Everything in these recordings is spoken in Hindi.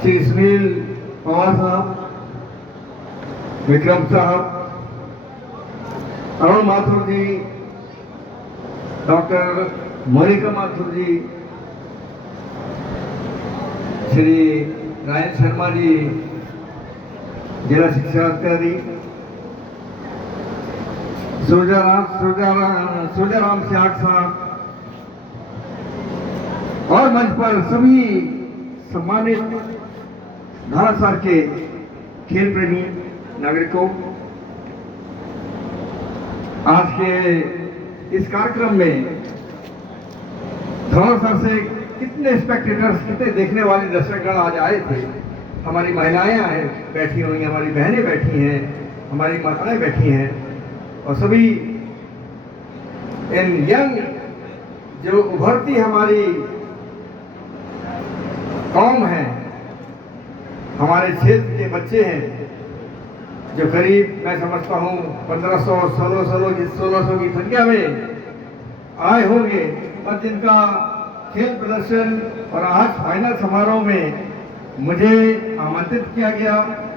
श्री सुनील पवार साहब, विक्रम साहब, अरुण माथुर जी, डॉक्टर मोनिका माथुर जी, श्री रायन शर्मा जी, जिला शिक्षा अधिकारी, सोजाराम सियाट साहब और मंच पर सभी सम्मानित धारासार के खेल प्रेमी नागरिकों, आज के इस कार्यक्रम में धारासार से कितने स्पेक्टेटर्स, कितने देखने वाले दर्शकगण आज आए थे। हमारी महिलाएं आए बैठी हुई, हमारी बहनें बैठी हैं, हमारी माताएं बैठी हैं और सभी इन यंग जो उभरती हमारी कौम है, हमारे क्षेत्र के बच्चे हैं जो करीब मैं समझता हूँ 1500-1600 की संख्या में आए होंगे और जिनका खेल प्रदर्शन और आज फाइनल समारोह में मुझे आमंत्रित किया गया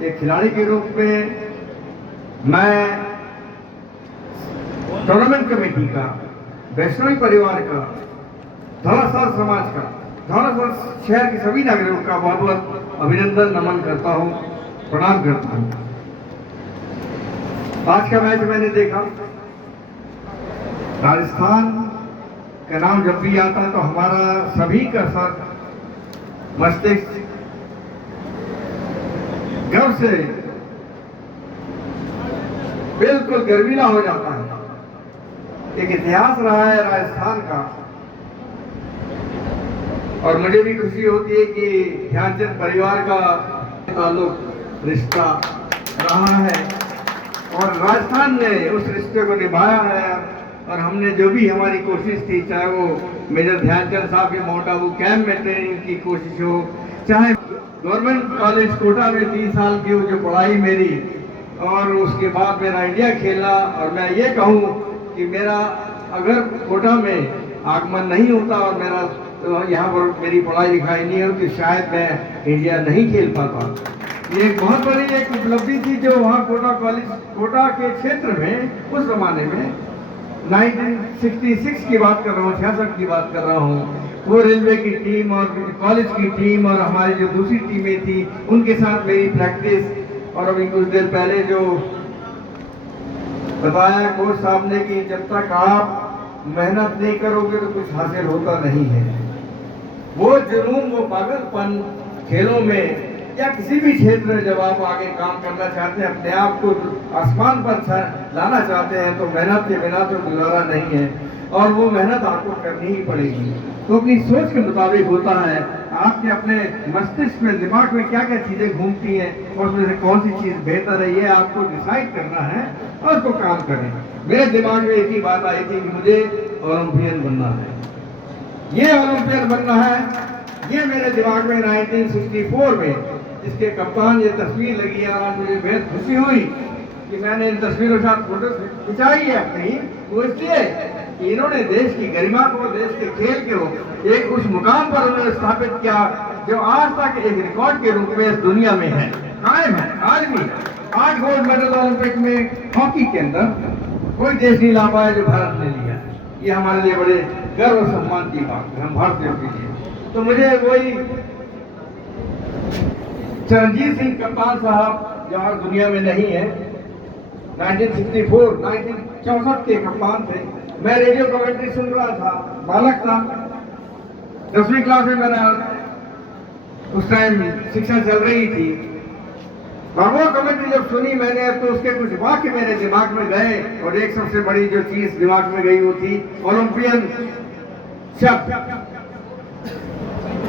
एक खिलाड़ी के रूप में। मैं टूर्नामेंट कमेटी का, वैष्णवी परिवार का, धारासार समाज का, धारासार शहर के सभी नागरिकों का बहुत बहुत अभिनंदन नमन करता हूँ, प्रणाम करता हूँ। आज का मैच मैंने देखा, राजस्थान का नाम जब भी आता है तो हमारा सभी का सर मस्तिष्क गर्व से बिल्कुल गर्वीला हो जाता है। एक इतिहास रहा है राजस्थान का और मुझे भी खुशी होती है कि ध्यानचंद परिवार का ताल्लुक रिश्ता रहा है और राजस्थान ने उस रिश्ते को निभाया है। और हमने जो भी हमारी कोशिश थी, चाहे वो मेजर ध्यानचंद साहब के माउंट आबू कैंप में ट्रेनिंग की कोशिश हो, चाहे गवर्नमेंट कॉलेज कोटा में 30 साल की जो पढ़ाई मेरी और उसके बाद मेरा इंडिया खेला, और मैं ये कहूँ कि मेरा अगर कोटा में आगमन नहीं होता और मेरा यहाँ पर मेरी पढ़ाई लिखाई नहीं होती, शायद मैं इंडिया नहीं खेल पाता। ये एक बहुत बड़ी एक उपलब्धि थी जो वहाँ कोटा कॉलेज, कोटा के क्षेत्र में उस जमाने में 1966 की बात कर रहा हूँ, 66 की बात कर रहा हूँ, वो रेलवे की टीम और कॉलेज की टीम और हमारी जो दूसरी टीमें थी उनके साथ मेरी प्रैक्टिस। और अभी कुछ देर पहले जो बताया कोच साहब ने कि जब तक आप मेहनत नहीं करोगे तो कुछ हासिल होता नहीं है। वो जुनून, वो पागलपन खेलों में या किसी भी क्षेत्र में जब आप आगे काम करना चाहते हैं, अपने आप को आसमान पर लाना चाहते हैं तो मेहनत के बिना तो गुजारा नहीं है और वो मेहनत आपको करनी ही पड़ेगी। तो अपनी सोच के मुताबिक होता है, आपके अपने मस्तिष्क में, दिमाग में क्या क्या चीजें घूमती हैं और उसमें से कौन सी चीज बेहतर है, ये आपको डिसाइड करना है और उसको काम करना है। मेरे दिमाग में एक ही बात आई थी कि मुझे ओलंपियन बनना है, ये ओलंपियन बनना है। ये मेरे दिमाग में 1964 में इसके कप्तान ये तस्वीर लगी है और मुझे बेहद खुशी हुई कि मैंने इन तस्वीरों के साथ फोटो खिंचाई है अपनी, वो इसलिए कि इन्होंने देश की गरिमा को, देश के खेल को एक उस मुकाम पर उन्होंने स्थापित किया जो आज तक एक रिकॉर्ड के रूप में इस दुनिया में है, कायम है। आज भी 8 गोल्ड मेडल ओलंपिक में हॉकी के अंदर कोई देश नहीं ला पाया जो भारत ने लिया। ये हमारे लिए बड़े गर्व और सम्मान की बात है, हम भारतीयों के लिए। तो मुझे वही चरणजीत सिंह कप्तान साहब जो आज दुनिया में नहीं है, 1964 के कप्तान थे। मैं रेडियो कमेंट्री सुन रहा था, बालक था, 10वीं क्लास में मेरा उस टाइम शिक्षा चल रही थी और वो कमेंट्री जब सुनी मैंने तो उसके कुछ वाक्य मेरे दिमाग में गए और एक सबसे बड़ी जो चीज दिमाग में गई वो थी ओलंपियन शब्द।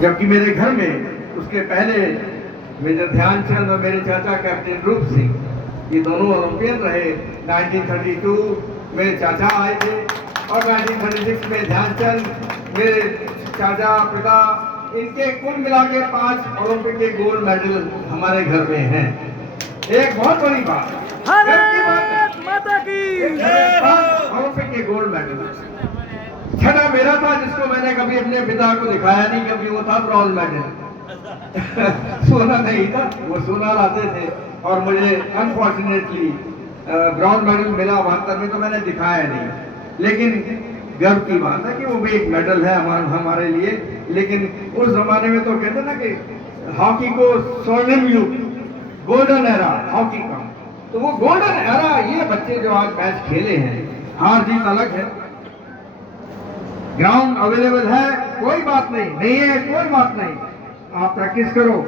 जबकि मेरे घर में उसके पहले मेजर ध्यानचंद और मेरे चाचा कैप्टन रूप सिंह, ये दोनों ओलंपियन रहे। 1932 में चाचा आए थे और 1936 में ध्यानचंद, मेरे चाचा पिता, इनके कुल मिला के 5 ओलंपिक के गोल्ड मेडल हमारे घर में हैं। एक बहुत बड़ी बात, ओलंपिक के गोल्ड मेडल। छठा मेरा था जिसको मैंने कभी अपने पिता को दिखाया नहीं, कभी वो था ब्रॉन्ज मेडल। सोना नहीं था, वो सोना लाते थे। और मुझे अनफॉर्चुनेटली ब्रॉन्ज मेडल मिला 72 में, तो मैंने दिखाया नहीं। लेकिन गर्व की बात है कि वो भी एक मेडल है हमारे लिए। लेकिन उस जमाने में तो कहते ना कि हॉकी को स्वर्णिम युग, गोल्डन एरा हॉकी का, तो वो गोल्डन एरा, ये बच्चे जो आज मैच खेले हैं, हार जीत अलग है, ग्राउंड अवेलेबल है, कोई बात नहीं है, कोई बात नहीं, आप प्रैक्टिस करो,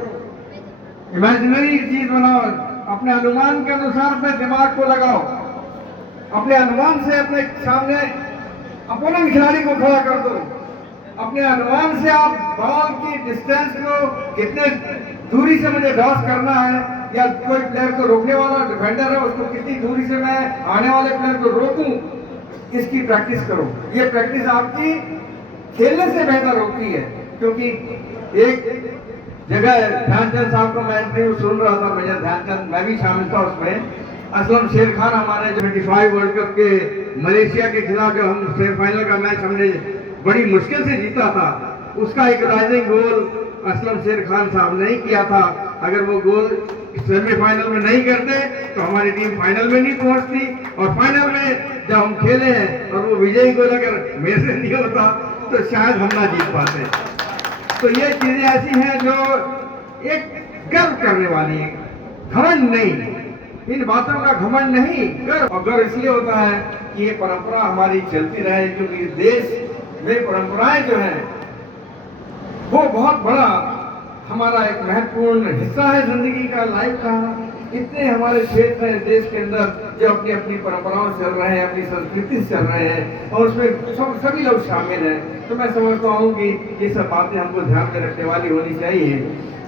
इमेजिनरी चीज बनाओ, अपने अनुमान के अनुसार अपने दिमाग को लगाओ, अपने अनुमान से अपने सामने अपोनेंट खिलाड़ी को खड़ा कर दो, अपने अनुमान से आप बॉल की डिस्टेंस को, कितने दूरी से मुझे क्रॉस करना है, या कोई प्लेयर को रोकने वाला डिफेंडर है उसको कितनी दूरी से मैं आने वाले प्लेयर को रोकूं, इसकी प्रैक्टिस करो। ये प्रैक्टिस आपकी खेलने से बेहतर होती है। क्योंकि एक जगह ध्यानचंद साहब को मैं इंटरव्यू सुन रहा था, मेजर ध्यानचंद, मैं भी शामिल था उसमें। असलम शेर खान हमारे 25 वर्ल्ड कप के मलेशिया के खिलाफ जो हम सेमीफाइनल का मैच हमने बड़ी मुश्किल से जीता था, उसका एक राइजिंग गोल असलम शेर खान साहब ने किया था। अगर वो गोल सेमीफाइनल में नहीं करते तो हमारी टीम फाइनल में नहीं पहुंचती, और फाइनल में जब हम खेले हैं और वो विजयी गोल अगर मेरे से नहीं होता तो शायद हम ना जीत पाते। तो ये चीजें ऐसी हैं जो एक गर्व करने वाली है, घमंड नहीं, इन बातों का घमंड नहीं, गर्व। और गर्व इसलिए होता है कि ये परंपरा हमारी चलती रहे, क्योंकि देश में परंपराएं जो हैं वो बहुत बड़ा हमारा एक महत्वपूर्ण हिस्सा है जिंदगी का, लाइफ का। इतने हमारे क्षेत्र हैं देश के अंदर जो अपनी अपनी परंपराओं से चल रहे हैं, अपनी संस्कृति से चल रहे हैं, और उसमें सभी लोग शामिल हैं। तो मैं समझता हूँ कि ये सब बातें हमको ध्यान में रखने वाली होनी चाहिए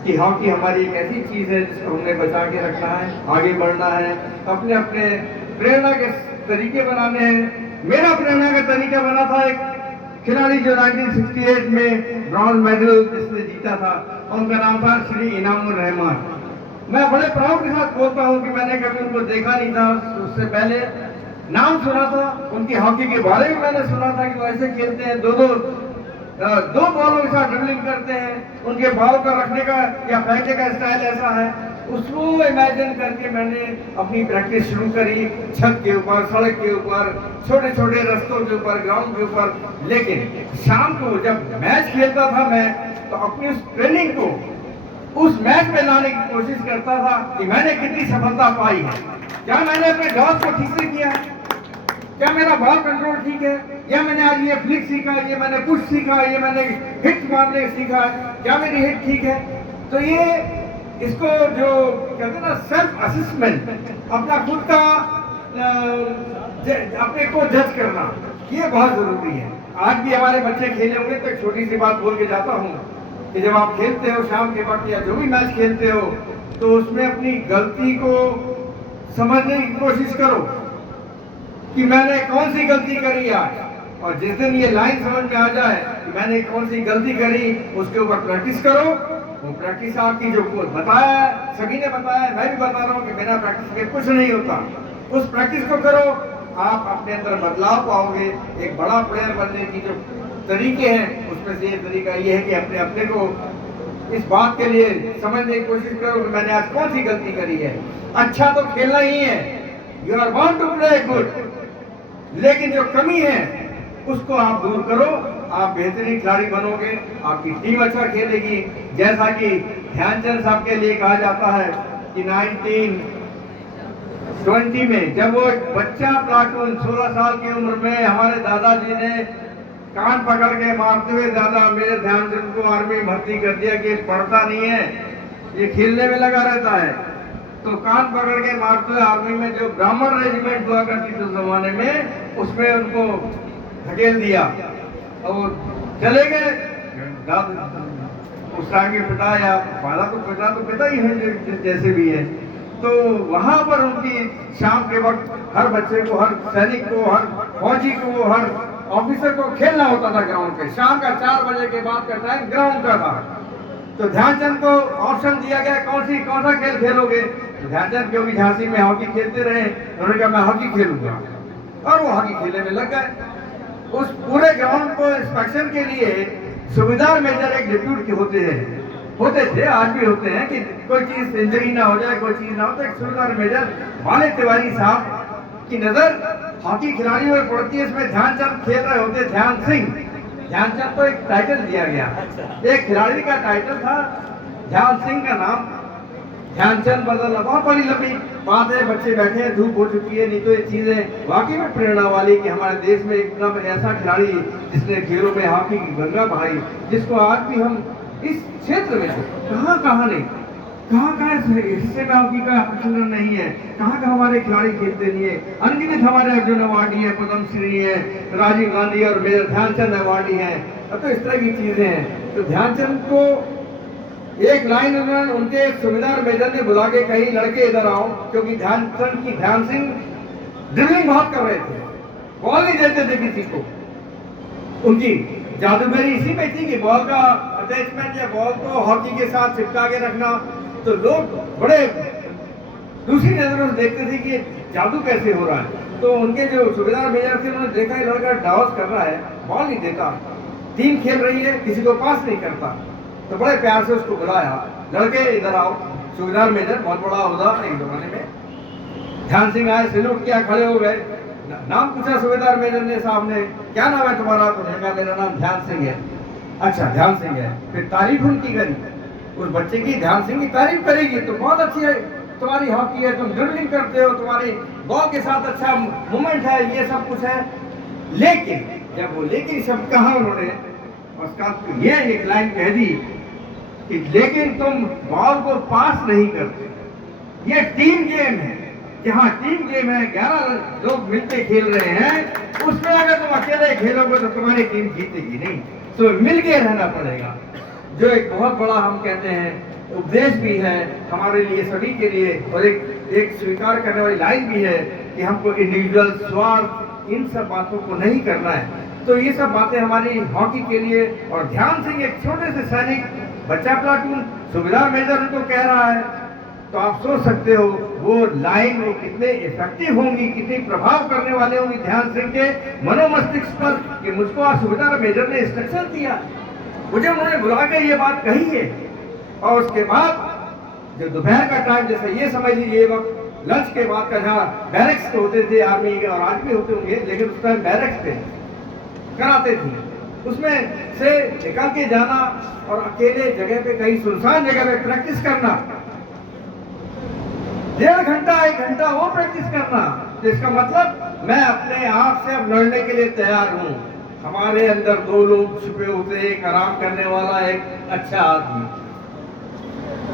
कि हॉकी हमारी एक ऐसी चीज है जिसको हमने बचा के रखना है, आगे बढ़ना है, अपने अपने प्रेरणा के तरीके बनाने हैं। मेरा प्रेरणा का तरीका बना था एक खिलाड़ी जो 1968 में ब्रॉन्ज मेडल जिसने जीता था, उनका नाम था श्री इनामुर रहमान। मैं बड़े प्राउड के साथ बोलता हूँ कि मैंने कभी उनको देखा नहीं था, उससे पहले नाम सुना था, उनकी हॉकी के बारे में मैंने सुना था कि वो ऐसे खेलते हैं, दो बॉलों के साथ ड्रिबलिंग करते हैं, उनके बॉल का रखने का या फेंकने का स्टाइल ऐसा है। उसको इमेजिन करके मैंने अपनी प्रैक्टिस शुरू करी, छत के ऊपर, सड़क के ऊपर, छोटे छोटे रास्तों के ऊपर, ग्राउंड के ऊपर। लेकिन शाम को जब मैच खेलता था मैं, तो अपनी उस ट्रेनिंग को उस मैच में लाने की कोशिश करता था कि मैंने कितनी सफलता पाई है, क्या मैंने अपने डॉस को ठीक से किया, क्या मेरा बॉल कंट्रोल ठीक है, या मैंने आज ये फ्लिक सीखा, ये मैंने पुश सीखा, ये मैंने हिट मारने सीखा, क्या मेरी हिट ठीक है। तो ये इसको जो कहते हैं ना सेल्फ असेसमेंट, अपना खुद का अपने को जज करना, ये बहुत जरूरी है। आज भी हमारे बच्चे खेले होंगे तो एक छोटी सी बात बोल के जाता हूँ कि जब आप खेलते हो शाम के वक्त या जो भी मैच खेलते हो, तो उसमें अपनी गलती को समझने की कोशिश करो कि मैंने कौन सी गलती करी आज, और जिस दिन ये लाइन समझ में आ जाए कि मैंने कौन सी गलती करी, उसके ऊपर प्रैक्टिस करो। वो प्रैक्टिस आपकी जो बताया, सभी ने बताया, मैं भी बता रहा हूँ कि बिना प्रैक्टिस के कुछ नहीं होता। उस प्रैक्टिस को करो, आप अपने अंदर बदलाव पाओगे। एक बड़ा प्लेयर बनने की जो तरीके हैं उसमें से ये तरीका ये है कि अपने अपने को इस बात के लिए समझने की कोशिश करो कि मैंने आज कौन सी गलती करी है। अच्छा तो खेलना ही है, you are born to play good, लेकिन जो कमी है उसको आप दूर करो, आप बेहतरीन खिलाड़ी बनोगे, आपकी टीम अच्छा खेलेगी। जैसा कि ध्यानचंद साहब के लिए कहा जाता है कि 1920 में जब वो एक बच्चा प्लाटून 16 साल की उम्र में हमारे दादाजी ने कान पकड़ के मारते हुए दादा मेरे ध्यानचंद को आर्मी में भर्ती कर दिया कि पढ़ता नहीं है, ये खेलने में लगा रहता है। तो कान पकड़ के मारते हुए आर्मी में जो ब्राह्मण रेजिमेंट हुआ करती थी उस जमाने में, उसमें उनको धकेल दिया और चले गए। उस टाइम के पिता या फादर तो पिता ही है जैसे भी है। तो वहां पर उनकी शाम के वक्त हर बच्चे को, हर सैनिक को, हर फौजी को, हर ऑफिसर को खेलना होता था ग्राउंड पे। शाम का 4 बजे के बाद का टाइम ग्राउंड का था। तो ध्यानचंद को ऑप्शन दिया गया कौन सा खेल खेलोगे। तो ध्यानचंद क्योंकि झांसी में हॉकी खेलते रहे, उन्होंने कहा मैं हॉकी खेलूंगा, और वो हॉकी खेलने में लग गए। उस पूरे ग्राउंड को इंस्पेक्शन के लिए सुबेदार मेजर एक डिप्यूटी होते हैं, होते थे, आज भी होते हैं कि कोई चीज इंजरी ना हो जाए, कोई चीज ना हो तो एक सूबेदार मेजर वाले तिवारी साहब की नजर हॉकी खिलाड़ियों में पड़ती है। इसमें ध्यानचंद खेल रहे होते, ध्यान सिंह, ध्यानचंद को एक टाइटल दिया गया, एक खिलाड़ी का टाइटल था, ध्यान सिंह का नाम ध्यानचंद बदलना। बहुत बड़ी लंबी बात है, बच्चे बैठे हैं, धूप हो चुकी है, नहीं तो ये चीजें वाकई में प्रेरणा वाली कि हमारे देश में एक ऐसा खिलाड़ी जिसने खेलों में हॉकी की गंगा बहाई, जिसको आज भी हम इस क्षेत्र में कहाँ नहीं, कहाँ हिस्से में हॉकी का प्रचलन नहीं है, कहाँ हमारे खिलाड़ी खेलते नहीं है। अनगिनत हमारे अर्जुन अवार्डी है, पद्मश्री है, राजीव गांधी और मेजर ध्यानचंद अवार्डी है। तो इस तरह की चीजें हैं। तो ध्यानचंद को एक लाइन उन्होंने उनके सूबेदार मेजर ने बुला के कही, लड़के इधर आओ, क्योंकि ध्यानचंद की ध्यान सिंह ड्रिबलिंग बहुत कर रहे थे, बॉल नहीं देते थे किसी को। उनकी जादूगरी इसी में थी कि बॉल का अटैचमेंट या बॉल को हॉकी के साथ चिपका के रखना। तो लोग बड़े दूसरी नजरों से देखते थे कि जादू कैसे हो रहा है। तो उनके जो सूबेदार मेजर थे उन्होंने देखा ये लड़का डाउस कर रहा है, बॉल नहीं देता, टीम खेल रही है, किसी को पास नहीं करता। तो बड़े प्यार से उसको बुलाया, लड़के इधर आओ। सूबेदार मेजर बहुत बड़ा होता एक जमाने में। ध्यान सिंह आए, सैल्यूट किया, खड़े हो गए, नाम पूछा सूबेदार मेजर ने, साहब ने, क्या नाम है तुम्हारा? तो कहा मेरा नाम ध्यान सिंह है। अच्छा ध्यान सिंह है। फिर तारीफ उनकी करी, उस बच्चे की, ध्यान सिंह की तारीफ करेगी तो बहुत अच्छी है तुम्हारी हॉकी है, तुम ड्रिबलिंग करते हो, तुम्हारी बॉल के साथ अच्छा मूवमेंट है, ये सब कुछ है। लेकिन जब वो लेकिन शब्द कहा उन्होंने, उसका ये एक लाइन कह दी कि लेकिन तुम बॉल को पास नहीं करते। ये टीम गेम है, जहाँ टीम गेम है, 11 लोग मिलके खेल रहे हैं, उसमें अगर तुम अकेले खेलोगे तो तुम्हारी टीम जीतेगी नहीं। तो मिलके रहना पड़ेगा, जो एक बहुत बड़ा हम कहते हैं उपदेश भी है हमारे लिए, सभी के लिए, और एक स्वीकार करने वाली लाइन भी है कि हमको इंडिविजुअल स्वार्थ इन सब बातों को नहीं करना है। तो ये सब बातें हमारी हॉकी के लिए। और ध्यान सिंह एक छोटे से सैनिक, बच्चा प्लाटून, सूबेदार मेजर उनको कह रहा है, तो आप सोच सकते हो वो लाइन वो कितने इफेक्टिव होंगी, कितनी प्रभाव करने वाले होंगी ध्यान सिंह के मनोमस्तिष्क पर, कि मुझको आज सूबेदार मेजर ने इंस्ट्रक्शन दिया, मुझे उन्होंने बुला के ये बात कही है। और उसके बाद जो दोपहर का टाइम, जैसे ये समझ लीजिए वक्त लंच के बाद का, जहाँ बैरक्स होते थे आर्मी के, और आज भी होते होंगे, लेकिन उस टाइम बैरक्स थे, कराते थे, उसमें से निकल के जाना और अकेले जगह पे, कहीं सुनसान जगह पे प्रैक्टिस करना, 1.5 घंटा 1 घंटा वो प्रैक्टिस करना। तो इसका मतलब मैं अपने आप से अब लड़ने के लिए तैयार हूँ। हमारे अंदर 2 लोग छुपे होते, एक आराम करने वाला, एक अच्छा आदमी।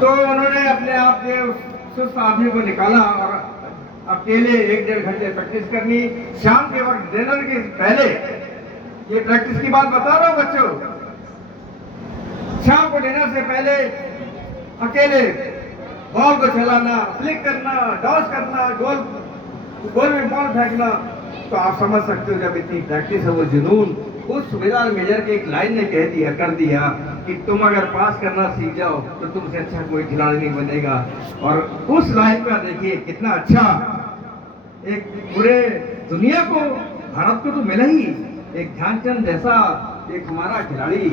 तो उन्होंने अपने आप के सुस्त आदमी को निकाला और अकेले 1-1.5 घंटे प्रैक्टिस करनी। शाम के वक्त डिनर के पहले, ये प्रैक्टिस की बात बता रहा हूँ बच्चों, शाम को डिनर से पहले अकेले बॉल को चलाना, फ्लिक करना, टॉस करना, गोल में बॉल फेंकना। तो आप समझ सकते हो जब इतनी प्रैक्टिस है, वो जुनून उस सूबेदार मेजर के एक लाइन ने कह दिया, कर दिया कि तुम अगर पास करना सीख जाओ तो तुमसे अच्छा कोई खिलाड़ी नहीं बनेगा। और उस लाइन पर देखिए कितना अच्छा, एक पूरे दुनिया को, भारत को तो मिला ही एक ध्यानचंद जैसा एक हमारा खिलाड़ी।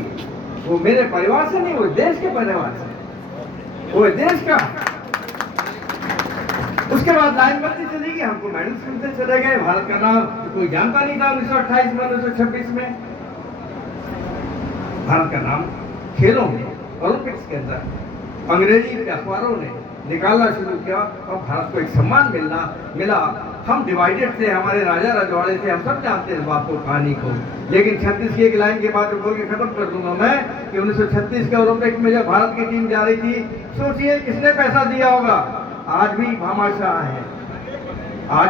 वो मेरे परिवार से नहीं, वो देश के परिवार से, वो देश का। उसके बाद लाइन बढ़ती चली गई, हमको मेडल्स मिलते चले गए। भारत का नाम कोई जानता नहीं था 1928 में, 1926 में भारत का नाम खेलों में, ओलंपिक्स के अंदर अंग्रेजी अखबारों ने निकालना शुरू किया और भारत को एक सम्मान मिला। हम डिवाइडेड थे, हमारे राजा रजवाड़े थे, हम सब जानते हैं इस बात को, कहानी को। लेकिन 36 की एक लाइन के बाद बोल के खत्म कर दूंगा मैं कि 1936 के ओलंपिक में जब भारत की टीम जा रही थी, सोचिए किसने पैसा दिया होगा? आज भी भामाशाह है।